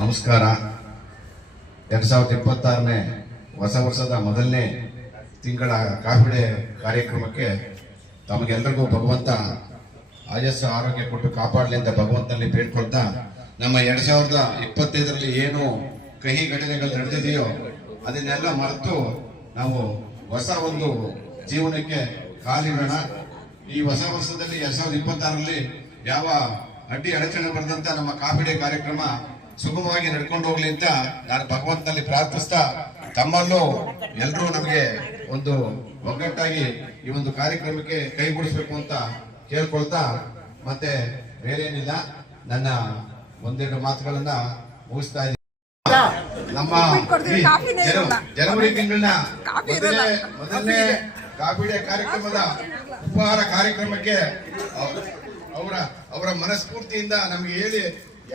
ನಮಸ್ಕಾರ. 2026ನೇ ಹೊಸ ವರ್ಷದ ಮೊದಲನೇ ತಿಂಗಳ ಕಾಫಿ ಡೇ ಕಾರ್ಯಕ್ರಮಕ್ಕೆ ತಮಗೆಲ್ಲರಿಗೂ ಭಗವಂತ ಆಯಸ್ಸು ಆರೋಗ್ಯ ಕೊಟ್ಟು ಕಾಪಾಡಲಿ ಅಂತ ಭಗವಂತನಲ್ಲಿ ಬೇಡ್ಕೊಳ್ತಾ, ನಮ್ಮ 2025ರಲ್ಲಿ ಏನು ಕಹಿ ಘಟನೆಗಳು ನಡೆದಿದೆಯೋ ಅದನ್ನೆಲ್ಲ ಮರೆತು ನಾವು ಹೊಸ ಒಂದು ಜೀವನಕ್ಕೆ ಕಾಲಿಡೋಣ. ಈ ಹೊಸ ವರ್ಷದಲ್ಲಿ 2026ರಲ್ಲಿ ಯಾವ ಅಡ್ಡಿ ಅಡಚಣೆ ಬರೆದಂತ ನಮ್ಮ ಕಾಫಿ ಡೇ ಕಾರ್ಯಕ್ರಮ ಸುಗಮವಾಗಿ ನಡ್ಕೊಂಡು ಹೋಗ್ಲಿ ಅಂತ ನಾನು ಭಗವಂತನಲ್ಲಿ ಪ್ರಾರ್ಥಿಸ್ತಾ, ತಮ್ಮಲ್ಲೂ ಎಲ್ಲರೂ ನಮಗೆ ಒಂದು ಒಗ್ಗಟ್ಟಾಗಿ ಈ ಒಂದು ಕಾರ್ಯಕ್ರಮಕ್ಕೆ ಕೈಗೂಡಿಸ್ಬೇಕು ಅಂತ ಕೇಳ್ಕೊಳ್ತಾ, ಮತ್ತೆ ಬೇರೇನಿಲ್ಲ, ನನ್ನ ಒಂದೆರಡು ಮಾತುಗಳನ್ನ ಮುಗಿಸ್ತಾ ಇದ್ದೀನಿ. ನಮ್ಮ ಜನವರಿ ತಿಂಗಳಿನ ಮೊದಲನೇ ಕಾಫಿ ಡೇ ಕಾರ್ಯಕ್ರಮದ ಉಪಹಾರ ಕಾರ್ಯಕ್ರಮಕ್ಕೆ ಅವರ ಮನಸ್ಫೂರ್ತಿಯಿಂದ ನಮ್ಗೆ ಹೇಳಿ,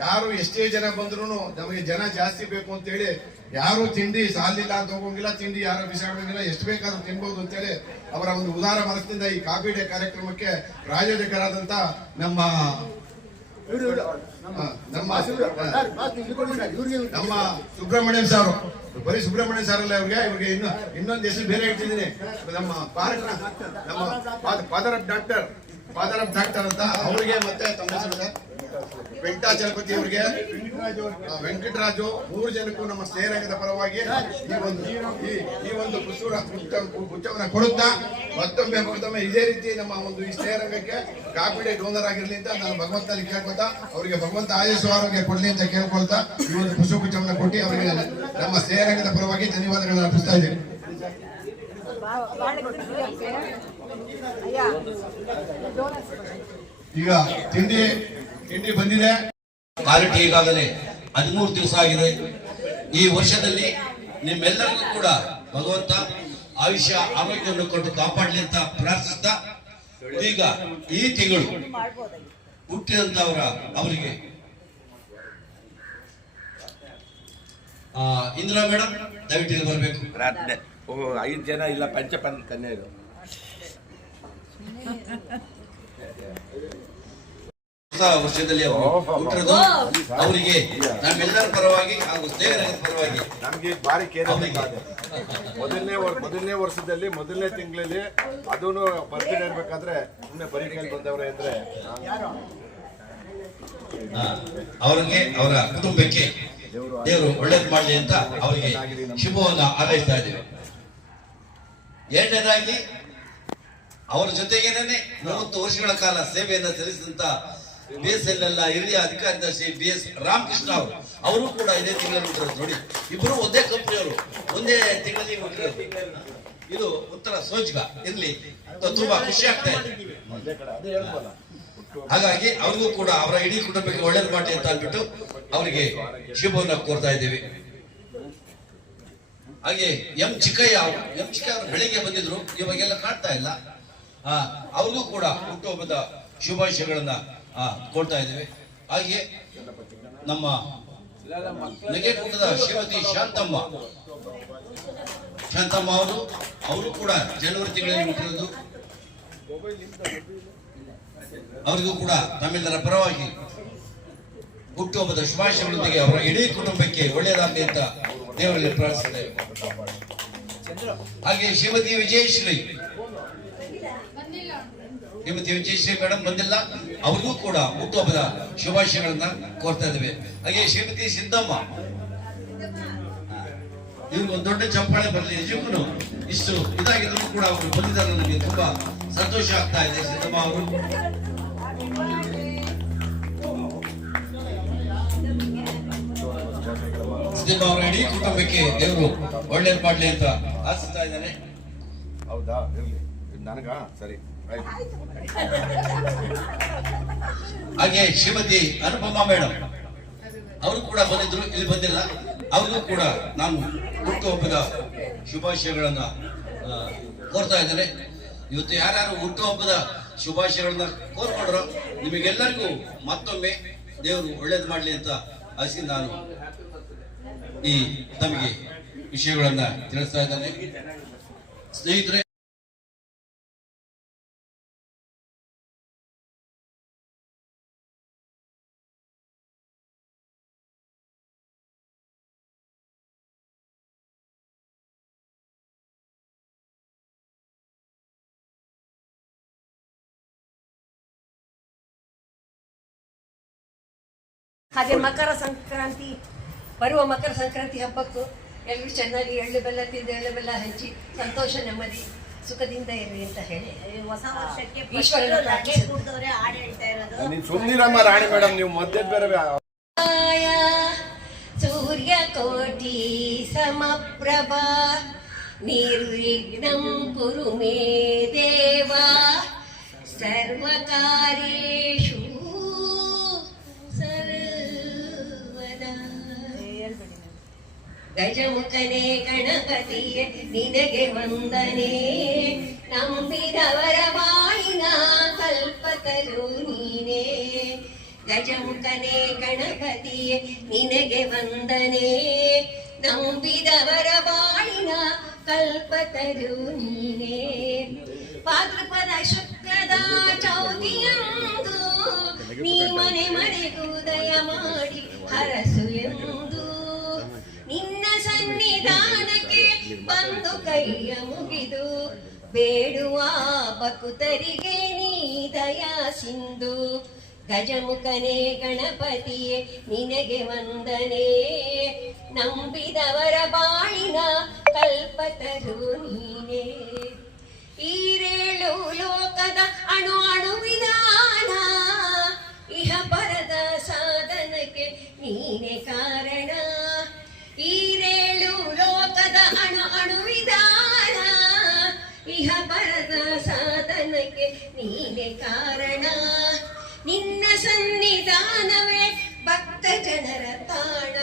ಯಾರು ಎಷ್ಟೇ ಜನ ಬಂದ್ರು ನಮಗೆ ಜನ ಜಾಸ್ತಿ ಬೇಕು ಅಂತ ಹೇಳಿ, ಯಾರು ತಿಂಡಿ ಸಾಲಿಲ್ಲ ಅಂತ ಹೋಗೋಂಗಿಲ್ಲ, ತಿಂಡಿ ಯಾರು ಬಿಸಾಡೋಂಗಿಲ್ಲ, ಎಷ್ಟು ಬೇಕಾದ್ರೂ ತಿನ್ಬಹುದು ಅಂತೇಳಿ ಅವರ ಒಂದು ಉದಾರ ಮನಸ್ಸಿನಿಂದ ಈ ಕಾಫಿ ಡೇ ಕಾರ್ಯಕ್ರಮಕ್ಕೆ ಪ್ರಾಯೋಜಕರಾದಂತ ನಮ್ಮ ಸುಬ್ರಹ್ಮಣ್ಯಂ ಸರ್, ಬರೀ ಸುಬ್ರಹ್ಮಣ್ಯಂ ಸರ್ ಅಲ್ಲ, ಇವ್ರಿಗೆ ಇನ್ನೊಂದು ಹೆಸರು ಬೇರೆ ಇಟ್ಟಿದ್ದೀನಿ. ನಮ್ಮ ಫಾದರ್ ಆಫ್ ಡಾಕ್ಟರ್ ಅಂತ ಅವರಿಗೆ, ಮತ್ತೆ ತಮ್ಮ ಹೆಸರು ಸರ್ ವೆಂಕಟಾಚಲಪತಿ ಅವರಿಗೆ, ವೆಂಕಟರಾಜು, 3 ಜನಕ್ಕೂ ನಮ್ಮ ಸ್ನೇಹರಂಗದ ಪರವಾಗಿ ಈ ಒಂದು ಗುಚ್ಚವನ್ನ ಕೊಡುತ್ತಾ ಮತ್ತೊಮ್ಮೆ ಇದೇ ರೀತಿ ನಮ್ಮ ಒಂದು ಈ ಸ್ನೇಹರಂಗಕ್ಕೆ ಕಾಫಿ ಡೇ ಡೋನರ್ ಆಗಿರ್ಲಿ ಅಂತ ನಾನು ಭಗವಂತನಲ್ಲಿ ಕೇಳ್ಕೊತಾ, ಅವರಿಗೆ ಭಗವಂತ ಆಯುಷ್ ಆರೋಗ್ಯ ಕೊಡ್ಲಿ ಅಂತ ಕೇಳ್ಕೊಳ್ತಾ ಈ ಒಂದು ಪುಷ್ಪಗುಚ್ಛವನ್ನ ಕೊಟ್ಟು ಅವರಿಗೆ ನಮ್ಮ ಸ್ನೇಹರಂಗದ ಪರವಾಗಿ ಧನ್ಯವಾದಗಳನ್ನು ಅರ್ಪಿಸ್ತಾ ಇದ್ದೇನೆ. ಈಗ ತಿಂಡಿ ಬಂದಿದೆ. ಕ್ವಾಲಿಟಿ ಈಗಾಗಲೇ 13 ದಿವಸ ಆಗಿದೆ. ಈ ವರ್ಷದಲ್ಲಿ ನಿಮ್ಮೆಲ್ಲರಿಗೂ ಕೂಡ ಭಗವಂತ ಆಯುಷ್ಯ ಆರೋಗ್ಯವನ್ನು ಕೊಟ್ಟು ಕಾಪಾಡಲಿ ಅಂತ ಪ್ರಾರ್ಥಿಸ್ತಾ, ಈಗ ಈ ತಿಂಗಳು ಅವರಿಗೆ ಇಂದಿರಾ ಮೇಡಮ್ ದಯವಿಟ್ಟು ಬರಬೇಕು. ಪ್ರಾರ್ಥನೆ 5 ಜನ ಇಲ್ಲ, ಪಂಚಪನ್ ಕನ್ಯೆಯರು. ಹೊಸ ವರ್ಷದಲ್ಲಿ ಹುಟ್ಟಿರೋದು ಅವರಿಗೆ ನಮ್ಮೆಲ್ಲರ ಪರವಾಗಿ ಹಾಗೂ ಸ್ನೇಹಿತರ ಪರವಾಗಿ ನಮ್ಗೆ ಭಾರಿ ಕೇರ್. ಮೊದಲನೇ ವರ್ಷದಲ್ಲಿ ಮೊದಲನೇ ತಿಂಗಳಲ್ಲಿ ಅದೂ ಬರ್ತ್ಡೇ ಇರ್ಬೇಕಾದ್ರೆ ಸುಮ್ಮನೆ ಬರೀ ಕೈಲಿ ಬಂದವ್ರೆ ಅಂದ್ರೆ ಅವರಿಗೆ, ಅವರ ಕುಟುಂಬಕ್ಕೆ ದೇವರು ಒಳ್ಳೇದು ಮಾಡಲಿ ಅಂತ ಅವರಿಗೆ ಶುಭವನ್ನು ಹಾರೈಸ್ತಾ ಇದ್ದೇವೆ. ಎರಡನೇದಾಗಿ ಅವರ ಜೊತೆಗೇನೆ 30 ವರ್ಷಗಳ ಕಾಲ ಸೇವೆಯನ್ನು ಸಲ್ಲಿಸಿದಂತ BSNL ಹಿರಿಯ ಅಧಿಕಾರಿ ಶ್ರೀ BS ರಾಮಕೃಷ್ಣ ಅವರು ಕೂಡ ಇದೇ ತಿಂಗಳಲ್ಲಿ ಹುಟ್ಟಿರೋದು. ನೋಡಿ, ಇಬ್ಬರು ಒಂದೇ ಕಂಪನಿಯವರು, ಒಂದೇ ತಿಂಗಳಲ್ಲಿ ಹುಟ್ಟಿರೋದು. ಇದು ಉತ್ತರ ಸೋಜ್ಗ ಇರ್ಲಿ, ತುಂಬಾ ಖುಷಿ ಆಗ್ತಾ ಇದೆ. ಹಾಗಾಗಿ ಅವ್ರಿಗೂ ಕೂಡ ಅವರ ಇಡೀ ಕುಟುಂಬಕ್ಕೆ ಒಳ್ಳೇದು ಮಾಡಿ ಅಂತ ಅಂದ್ಬಿಟ್ಟು ಅವರಿಗೆ ಶುಭವನ್ನು ಕೋರ್ತಾ ಇದ್ದೇವೆ. ಹಾಗೆ ಎಂ ಚಿಕ್ಕಯ್ಯ ಅವರು ಬೆಳಿಗ್ಗೆ ಬಂದಿದ್ರು, ಇವಾಗೆಲ್ಲ ಕಾಣ್ತಾ ಇಲ್ಲ. ಅವ್ರಿಗೂ ಕೂಡ ಹುಟ್ಟುಹಬ್ಬದ ಶುಭಾಶಯಗಳನ್ನ ಕೊಡ್ತಾ ಇದ್ದೇವೆ. ಹಾಗೆ ನಮ್ಮ ನಗೆಕುಟದ ಶ್ರೀಮತಿ ಶಾಂತಮ್ಮ ಅವರು ಕೂಡ ಜನವರಿ ತಿಂಗಳಲ್ಲಿ ಹುಟ್ಟಿರೋದು. ಅವರಿಗೂ ಕೂಡ ತಮ್ಮೆಲ್ಲರ ಪರವಾಗಿ ಹುಟ್ಟುಹಬ್ಬದ ಶುಭಾಶಯಗಳೊಂದಿಗೆ ಅವರ ಇಡೀ ಕುಟುಂಬಕ್ಕೆ ಒಳ್ಳೆಯದಾಗಲಿ ಅಂತ ದೇವರಲ್ಲಿ ಪ್ರಾರ್ಥಿಸುತ್ತೇವೆ. ಹಾಗೆ ಶ್ರೀಮತಿ ವಿಜಯಶ್ರೀ ಮೇಡಮ್ ಬಂದಿಲ್ಲ, ಅವ್ರಿಗೂ ಕೂಡ ಹುಟ್ಟುಹಬ್ಬದ ಶುಭಾಶಯಗಳನ್ನ ಕೋರ್ತಾ ಇದ್ದೇವೆ. ಹಾಗೆ ಶ್ರೀಮತಿ ಸಿದ್ದಮ್ಮ, ಇವ್ರಿಗೆ ಒಂದು ದೊಡ್ಡ ಚಪ್ಪಾಳೆ ಬರಲಿ. ನಿಜಕ್ಕೂ ಇಷ್ಟು ಇದಾಗಿದ್ರು ಕೂಡ ಅವರು ಬಂದಿದ್ದಾರೆ, ನನಗೆ ತುಂಬಾ ಸಂತೋಷ ಆಗ್ತಾ ಇದೆ. ಸಿದ್ದಮ್ಮ ಅವರು ಅವರ ಇಡೀ ಕುಟುಂಬಕ್ಕೆ ದೇವರು ಒಳ್ಳೇದು ಮಾಡ್ಲಿ ಅಂತ ಆಶಿಸ್ತಾ ಇದ್ದಾನೆ. ಹೌದಾ, ಇರ್ಲಿ, ನನಗ ಸರಿ. ಹಾಗೆ ಶ್ರೀಮತಿ ಅನುಪಮಾ ಮೇಡಮ್ ಅವರು ಕೂಡ ಬಂದಿದ್ರು, ಇಲ್ಲಿ ಬಂದಿಲ್ಲ. ಅವ್ರಿಗೂ ಕೂಡ ನಾನು ಹುಟ್ಟುಹಬ್ಬದ ಶುಭಾಶಯಗಳನ್ನ ಕೋರ್ತಾ ಇದ್ದೇನೆ. ಇವತ್ತು ಯಾರ್ಯಾರು ಹುಟ್ಟುಹಬ್ಬದ ಶುಭಾಶಯಗಳನ್ನ ಕೋರ್ಕೊಂಡ್ರು, ನಿಮಗೆಲ್ಲರಿಗೂ ಮತ್ತೊಮ್ಮೆ ದೇವರು ಒಳ್ಳೇದು ಮಾಡಲಿ ಅಂತ ಆಶಿಸಿ ನಾನು ಈ ತಮಗೆ ವಿಷಯಗಳನ್ನ ತಿಳಿಸ್ತಾ ಇದ್ದೇನೆ. ಸ್ನೇಹಿತರೆ, ಹಾಗೆ ಮಕರ ಸಂಕ್ರಾಂತಿ ಬರುವ ಮಕರ ಸಂಕ್ರಾಂತಿ ಹಬ್ಬಕ್ಕೂ ಎಲ್ಲರೂ ಚೆನ್ನಾಗಿ ಎಳ್ಳು ಬೆಲ್ಲ ತಿಂದು ಎಳ್ಳು ಬೆಲ್ಲ ಹಂಚಿ ಸಂತೋಷ ನೆಮ್ಮದಿ ಸುಖದಿಂದ ಇರಲಿ ಅಂತ ಹೇಳಿ ಹೊಸ ವರ್ಷಕ್ಕೆ ಈಶ್ವರನ ಪ್ರಾರ್ಥಿಸಿ ಕುಡ್ದವ್ರೆ ಹಾಡು ಹೇಳ್ತಾ ಇರೋದು. ನೀವು ಸುಮ್ಮನಿರಮ್ಮ ರಾಣಿ ಮೇಡಮ್, ನೀವು ಮಧ್ಯದ ಬೇರೆ ಸೂರ್ಯಕೋಟಿ ಸಮಪ್ರಭಾ ನಿರ್ವಿಘ್ನಂ ಕುರು ಮೇ ದೇವ ಸರ್ವಕಾರ್ಯೇಷು ಸರ್ವದಾ. ಗಜಮುಖನೇ ಗಣಪತಿಯೇ ನಿನಗೆ ವಂದನೆ, ನಂಬಿದವರ ಬಾಯಿನ ಕಲ್ಪತರು ನೀನೇ. ಗಜಮುಖನೇ ಗಣಪತಿಯೇ ನಿನಗೆ ವಂದನೆ, ನಂಬಿದವರ ಬಾಳಿನ ಕಲ್ಪತರು ನೀನೇ. ಭಾದ್ರಪದ ಶುಕ್ರದ ಚೌತಿಯಂದು ನೀ ಮನೆ ಮನೆಗೂ ದಯ ಮಾಡಿ ಹರಸು ಎಂದು ನಿನ್ನ ಸನ್ನಿಧಾನಕ್ಕೆ ಬಂದು ಕೈಯ ಮುಗಿದು ಬೇಡುವ ಭಕ್ತರಿಗೆ ನೀ ದಯಾ ಸಿಂಧು. ಗಜಮುಖನೇ ಗಣಪತಿಯೇ ನಿನಗೆ ವಂದನೆ, ನಂಬಿದವರ ಬಾಳಿನ ಕಲ್ಪತರು ನೀನೇ. ಈರೇಳು ಲೋಕದ ಅಣು ಅಣು ವಿಧಾನ, ಇಹ ಪರದ ಸಾಧನಕ್ಕೆ ನೀನೆ ಕಾರಣ. ಈರೇಳು ಲೋಕದ ಅಣು ಅಣು ವಿಧಾನ, ಇಹ ಪರದ ಸಾಧನಕ್ಕೆ ನೀನೆ ಕಾರಣ. ನಿನ್ನ ಸನ್ನಿಧಾನವೇ ಭಕ್ತ ಜನರ ತಾಣ,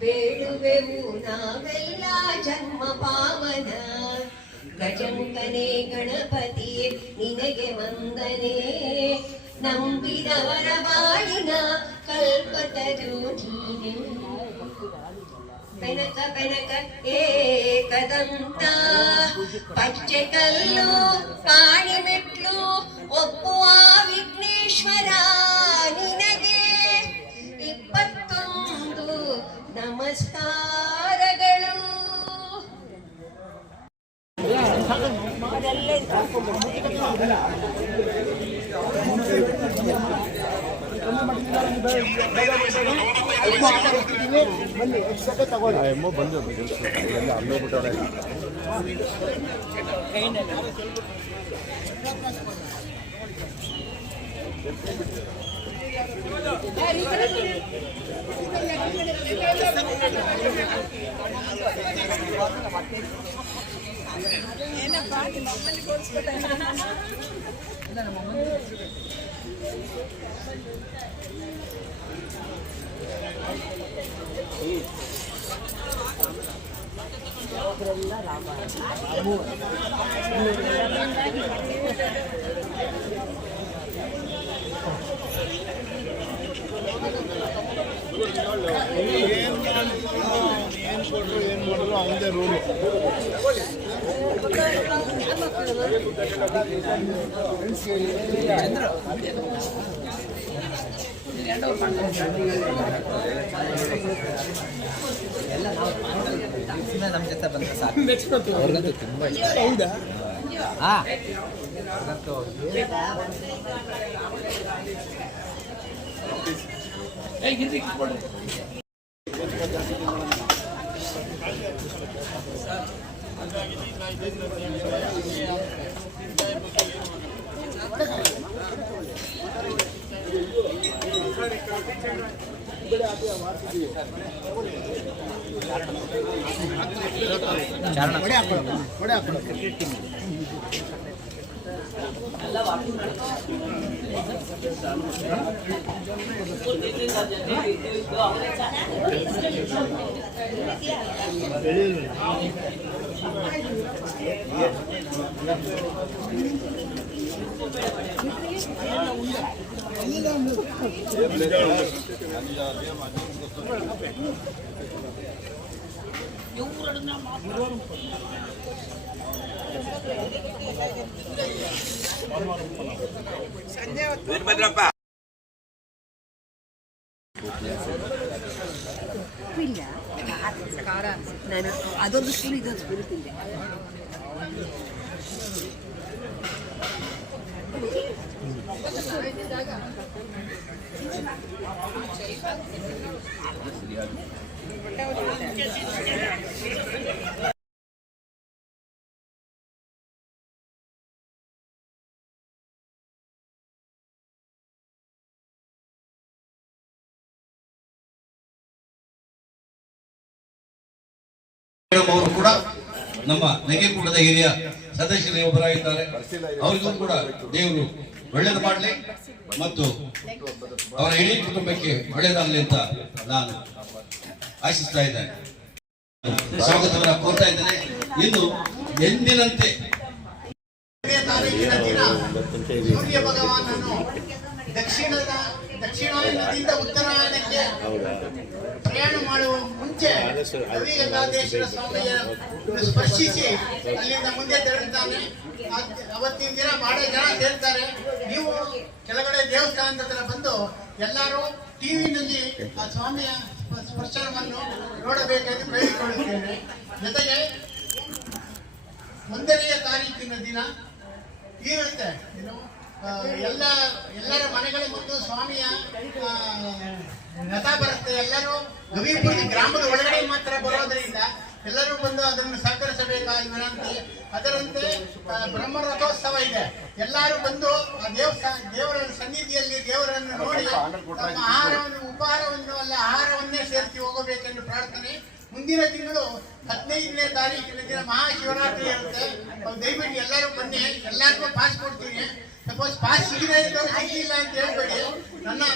ಬೇಡುವೆವು ನಾವೆಲ್ಲ ಜನ್ಮ ಪಾವನ. ಗಜಮುಖನೇ ಗಣಪತಿಯೇ ನಿನಗೆ ವಂದನೆ, ನಂಬಿದವರ ಬಾಳಿನ ಕಲ್ಪತರು ನೀನೇ. ಬೆನಕ ಬೆನಕ ಏಕದಂತ ಪಚ್ಚೆ ಕಲ್ಲು ಕಾಣಿ ಮೆಟ್ಲು ಒಪ್ಪುವ ವಿಘ್ನೇಶ್ವರ ನಿನಗೆ 21 ನಮಸ್ಕಾರಗಳು. ಬಂದು ಅಲ್ಲೋಗ್ಬಿಟ್ಟವ್ರೆ. ಏನ್ ಕೊಟ್ರು ಏನ್ ಮಾಡಿದ್ರು ಅವಂದೇ ರೂಲು. ನಮ್ಮ ಜೊತೆ ಬಂದ್ರೆ ಸಾಕು, ಅವ್ರಿಗಂತೂ ತುಂಬ ಇಷ್ಟ. ಹೌದಾ? ಹಾಂ, ಇಲ್ಲ ನಾನು ಅದೊಂದು ಸ್ಪೂನ್ ಇದೊಂದು ಸ್ಪೂನ್ ತಿಂದೆ. ಅವರು ಕೂಡ ನಮ್ಮ ನೆಗೆಕೂಟದ ಹಿರಿಯ ಸದಸ್ಯರೇ ಒಬ್ಬರಾಗಿದ್ದಾರೆ. ಅವರಿಗೂ ಕೂಡ ದೇವರು ಒಳ್ಳೇದು ಮಾಡಲಿ ಮತ್ತು ಅವರ ಇಡೀ ಕುಟುಂಬಕ್ಕೆ ಒಳ್ಳೇದಾಗಲಿ ಅಂತ ನಾನು ಆಶಿಸ್ತಾ ಇದ್ದೇನೆ. ಸ್ವಾಗತವನ್ನ ಕೋರ್ತಾ ಇದ್ದೇನೆ. ಇನ್ನು ಎಂದಿನಂತೆ ತಾರೀಕಿನ ದಿನ ಸೂರ್ಯ ಭಗವಾನನು ದಕ್ಷಿಣಾಯನದಿಂದ ಉತ್ತರಾಯಣಕ್ಕೆ ಪ್ರಯಾಣ ಮಾಡುವ ಮುಂಚೆ ರವಿಗಂಗಾಧರೇಶ್ವರ ಸ್ವಾಮಿಯ ಸ್ಪರ್ಶಿಸಿ ಅಲ್ಲಿಂದ ಮುಂದೆ ತೆರಳುತ್ತಾನೆ. ಅವತ್ತಿನ ದಿನ ಬಹಳ ಜನ ಸೇರ್ತಾರೆ. ನೀವು ಕೆಳಗಡೆ ದೇವಸ್ಥಾನದ ಹತ್ರ ಬಂದು ಎಲ್ಲರೂ ಟಿವಿನಲ್ಲಿ ಆ ಸ್ವಾಮಿಯ ಸ್ಪರ್ಶನವನ್ನು ನೋಡಬೇಕೆಂದು ಕೇಳಿಕೊಳ್ಳುತ್ತೇನೆ. ಜೊತೆಗೆ 1ನೇ ತಾರೀಕಿನ ದಿನ ಇರುತ್ತೆ. ಎಲ್ಲರ ಮನೆಗಳಿಗೆ ಬಂದು ಸ್ವಾಮಿಯ ರಥ ಬರುತ್ತೆ. ಎಲ್ಲರೂ ಗವಿಪುರ ಗ್ರಾಮದ ಒಳಗಡೆ ಮಾತ್ರ ಬರೋದರಿಂದ ಎಲ್ಲರೂ ಬಂದು ಅದನ್ನು ಸಹಕರಿಸಬೇಕಾಗಿ ವಿನಂತಿ. ಅದರಂತೆ ಬ್ರಹ್ಮ ರಥೋತ್ಸವ ಇದೆ. ಎಲ್ಲರೂ ಬಂದು ಆ ದೇವರ ಸನ್ನಿಧಿಯಲ್ಲಿ ದೇವರನ್ನು ನೋಡಿ ತಮ್ಮ ಆಹಾರವನ್ನೇ ಸೇರಿಸಿ ಹೋಗಬೇಕೆಂದು ಪ್ರಾರ್ಥನೆ. ಮುಂದಿನ ತಿಂಗಳು 15ನೇ ತಾರೀಕಿನ ದಿನ ಮಹಾಶಿವರಾತ್ರಿ ಇರುತ್ತೆ. ದಯವಿಟ್ಟು ಎಲ್ಲರೂ ಬನ್ನಿ. ಎಲ್ಲರಿಗೂ ಪಾಸ್ ಕೊಡ್ತೀನಿ. ಸಪೋಸ್ ಪಾಸ್ ಸಿಗದೇ ಇದ್ದವ್ರು ಸಿಗಿಲ್ಲ ಅಂತ ಹೇಳ್ಬೇಡಿ.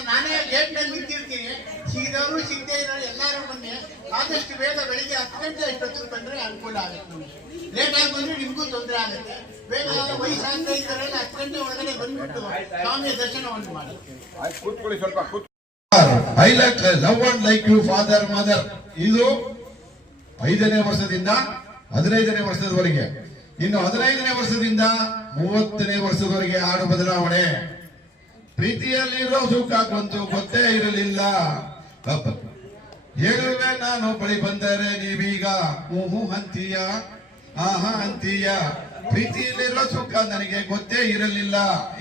ನಾನೇ ಗೇಟ್ ನಲ್ಲಿ ನಿಂತಿರ್ತೀನಿ. ಸಿಗದವರು ಸಿಗದೆ ಇರೋರು ಎಲ್ಲರೂ ಬನ್ನಿ. ಆದಷ್ಟು ಬೇಗ ಬೆಳಿಗ್ಗೆ 10 ಗಂಟೆ ಅಷ್ಟೊತ್ತಿಗೆ ಬಂದ್ರೆ ಅನುಕೂಲ ಆಗುತ್ತೆ. ಲೇಟ್ ಆಗಿ ಬಂದ್ರೆ ನಿಮ್ಗೂ ತೊಂದರೆ ಆಗುತ್ತೆ. ಬೇಗ ವಯಸ್ಸಾಗ್ತಾ ಇದ್ದಾರಲ್ಲ 10 ಗಂಟೆ ಒಳಗಡೆ ಬಂದ್ಬಿಟ್ಟು ಸ್ವಾಮಿಯ ದರ್ಶನವನ್ನು ಮಾಡಿ. ಕೂತ್ಕೊಳ್ಳಿ ಸ್ವಲ್ಪ I love and like you father mother. ಇದು 5ನೇ ವರ್ಷದಿಂದ 15ನೇ ವರ್ಷದವರೆಗೆ. ಇನ್ನು 15ನೇ ವರ್ಷದಿಂದ 30ನೇ ವರ್ಷದವರೆಗೆ ಹಾಡು ಬದಲಾವಣೆ. ಪ್ರೀತಿಯಲ್ಲಿರೋ ಸುಖ ಕೊಂತು ಗೊತ್ತೇ ಇರಲಿಲ್ಲ. ಹೇಳುವೆ ನಾನು ಬಳಿ ಬಂದರೆ ನೀವೀಗ ಹೂ ಅಂತೀಯ ಆಹಾ ಅಂತೀಯ. ಪ್ರೀತಿಯಲ್ಲಿರೋ ಸುಖ ನನಗೆ ಗೊತ್ತೇ ಇರಲಿಲ್ಲ.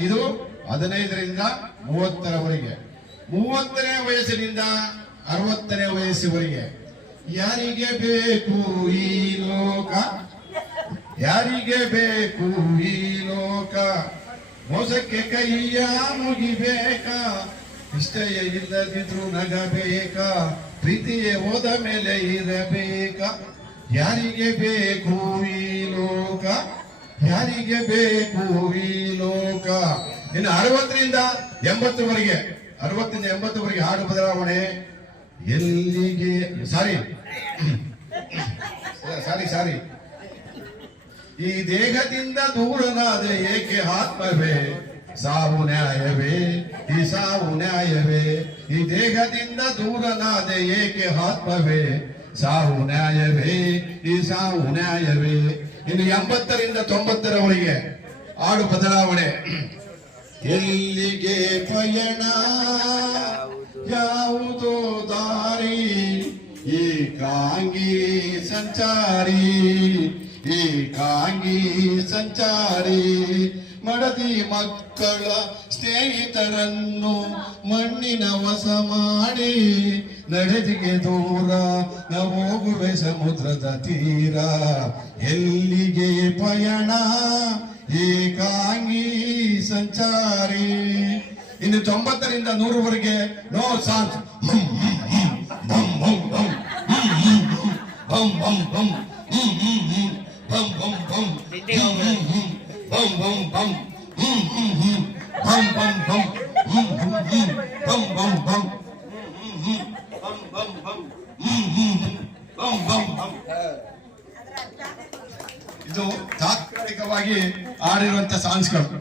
ಇದು 15ರಿಂದ 30ರವರೆಗೆ. 30ನೇ ವಯಸ್ಸಿನಿಂದ 60ನೇ ವಯಸ್ಸಿವರೆಗೆ. ಯಾರಿಗೆ ಬೇಕು ಈ ಲೋಕ, ಯಾರಿಗೆ ಬೇಕು ಈ ಲೋಕ, ಮೋಸಕ್ಕೆ ಕೈಯ ಮುಗಿಬೇಕ, ಇಷ್ಟಯ ಇಲ್ಲದಿದ್ರು ನಗಬೇಕ, ಪ್ರೀತಿಯೇ ಹೋದ ಮೇಲೆ ಇರಬೇಕ. ಯಾರಿಗೆ ಬೇಕು ಈ ಲೋಕ, ಯಾರಿಗೆ ಬೇಕು ಈ ಲೋಕ. ಇನ್ನು 60ರಿಂದ 80ವರೆಗೆ 60ರಿಂದ 80ವರೆಗೆ ಹಾಡು ಬದಲಾವಣೆ. ಎಲ್ಲಿಗೆ ಸಾರಿ ಈ ದೇಹದಿಂದ ದೂರನಾದ ಏಕೆ ಆತ್ಮವೇ, ಸಾವು ನ್ಯಾಯವೇ ಈ ಸಾವು ನ್ಯಾಯವೇ. ಈ ದೇಹದಿಂದ ದೂರನಾದ ಏಕೆ ಆತ್ಮವೇ, ಸಾವು ನ್ಯಾಯವೇ ಈ ಸಾವು ನ್ಯಾಯವೇ. ಇನ್ನು 80ರಿಂದ 90ರವರೆಗೆ ಹಾಡು ಬದಲಾವಣೆ. ಎಲ್ಲಿಗೆ ಪಯಣ, ಯಾವುದೋ ದಾರಿ, ಈ ಕಾಂಗಿ ಸಂಚಾರಿ, ಈ ಕಾಂಗಿ ಸಂಚಾರಿ. ಮಡದಿ ಮಕ್ಕಳ ಸ್ನೇಹಿತರನ್ನು ಮಣ್ಣಿನ ವಶ ಮಾಡಿ, ನಡೆದಿಗೆ ದೂರ ನ ಹೋಗುವೆ ಸಮುದ್ರದ ತೀರ. ಎಲ್ಲಿಗೆ ಪಯಣ, ಏಕಾಂಗಿ ಸಂಚಾರಿ. ಇನ್ನು 90ರಿಂದ 100ರವರೆಗೆ ನೋ ಸಾಂಗ್. ಇದು ತಾತ್ಕಾಲಿಕವಾಗಿ ಆಡಿರುವಂತ ಸಾಂಗ್ಸ್ಗಳು.